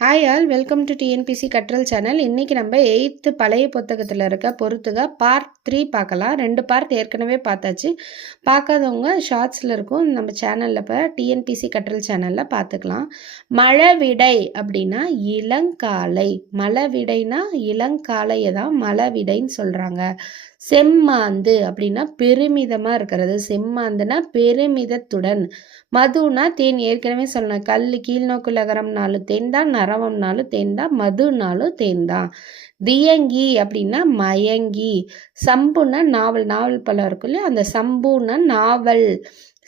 Hi all, welcome to TNPSC கற்றல் channel. இன்றைக்கி நம்ம 8th பழைய புத்தகத்தில் இருக்க பொறுத்துக பார்ட் 3 பார்க்கலாம். 2 பார்ட் ஏற்கனவே பார்த்தாச்சு. பார்க்காதவங்க ஷார்ட்ஸில் இருக்கும், நம்ம சேனலில் இப்போ டிஎன்பிசி கற்றல் சேனலில் பார்த்துக்கலாம். மழவிடை அப்படின்னா இளங்காலை. மழவிடைனா இளங்காலையை தான் மழவிடைன்னு சொல்கிறாங்க. செம்மாந்து அப்படின்னா பெருமிதமாக இருக்கிறது. செம்மாந்துனா பெருமிதத்துடன். மதுனா தேன். ஏற்கனவே சொல்லணும், கல் கீழ்நோக்கு லகரம்னாலும் தேன் தான், நரவம்னாலும் தேன் தான், மதுனாலும் தேன் தான். தியங்கி அப்படின்னா மயங்கி. சம்புனா நாவல். நாவல் பழம் இருக்கும் இல்லையா, அந்த சம்புனா நாவல்.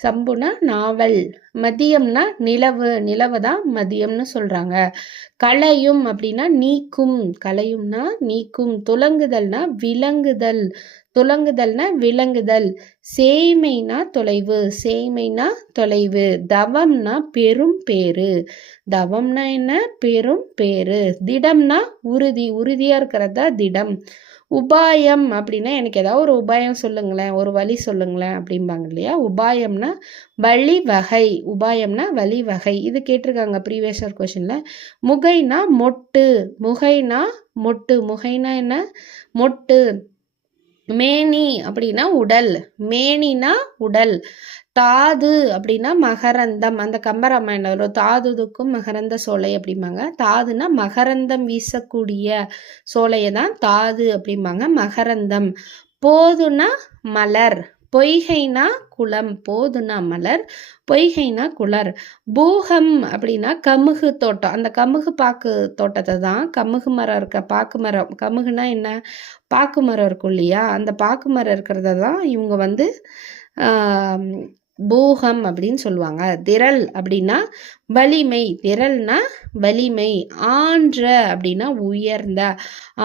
சம்புனா நாவல். மதியம்னா நிலவு. நிலவு தான் மதியம்னு சொல்கிறாங்க. களையும் அப்படின்னா நீக்கும். களையும்னா நீக்கும். துலங்குதல்னா விலங்குதல். துலங்குதல்னா விலங்குதல். சேய்மைனா தொலைவு. சேய்மைனா தொலைவு. தவம்னா பெரும் பேரு. தவம்னா என்ன? பெரும் பேரு. திடம்னா உறுதி. உறுதியாக இருக்கிறதா திடம். உபாயம் அப்படின்னா எனக்கு ஏதாவது ஒரு உபாயம் சொல்லுங்களேன், ஒரு வழி சொல்லுங்களேன் அப்படிம்பாங்க இல்லையா. உபாயம்னா வழி வகை. உபாயம்னா வழி வகை. இது கேட்டிருக்காங்க ப்ரீவியஸ் இயர் கொஷனில். முகைனா மொட்டு. முகைனா மொட்டு. முகைனா என்ன? மொட்டு. மேனி அப்படின்னா உடல். மேனினா உடல். தாது அப்படின்னா மகரந்தம். அந்த கம்பராமாயணம் வரும், தாதுதுக்கும் மகரந்த சோலை அப்படிம்பாங்க. தாதுனா மகரந்தம் வீசக்கூடிய சோலையை தான் தாது அப்படிம்பாங்க. மகரந்தம். போதுனா மலர். பொய்கைனா குளம். போதுனா மலர், பொய்கைனா குளர். பூகம் அப்படின்னா கமுகு தோட்டம். அந்த கமுகு பாக்கு தோட்டத்தை தான், கமுகு மரம் இருக்க பாக்கு மரம். கமுகுனா என்ன? பாக்கு மரம் இருக்கும் இல்லையா, அந்த பாக்கு மரம் இருக்கிறத தான் இவங்க பூகம் அப்படின்னு சொல்லுவாங்க. திரள் அப்படின்னா வலிமை. திரள்னா வலிமை. ஆன்ற அப்படின்னா உயர்ந்த.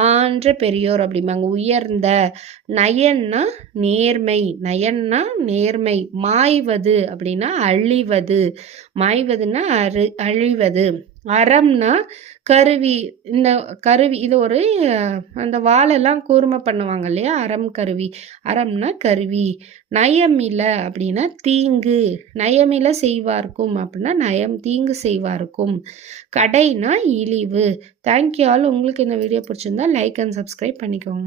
ஆன்ற பெரியோர் அப்படிம்பாங்க, உயர்ந்த. நயன்னா நேர்மை. நயன்னா நேர்மை. மாய்வது அப்படின்னா அழிவது. மாய்வதுன்னா அழிவது. அறம்னா கருவி. இந்த கருவி இது ஒரு அந்த வாழெல்லாம் கூர்மை பண்ணுவாங்க இல்லையா, அறம் கருவி. அறம்னா கருவி. நயமில அப்படின்னா தீங்கு. நயமில செய்வார்க்கும் அப்படின்னா நயம் தீங்கு செய்வார்க்கும். கடைனா இழிவு. Thank you all. உங்களுக்கு இந்த வீடியோ பிடிச்சிருந்தா லைக் அண்ட் சப்ஸ்கிரைப் பண்ணிக்கோங்க.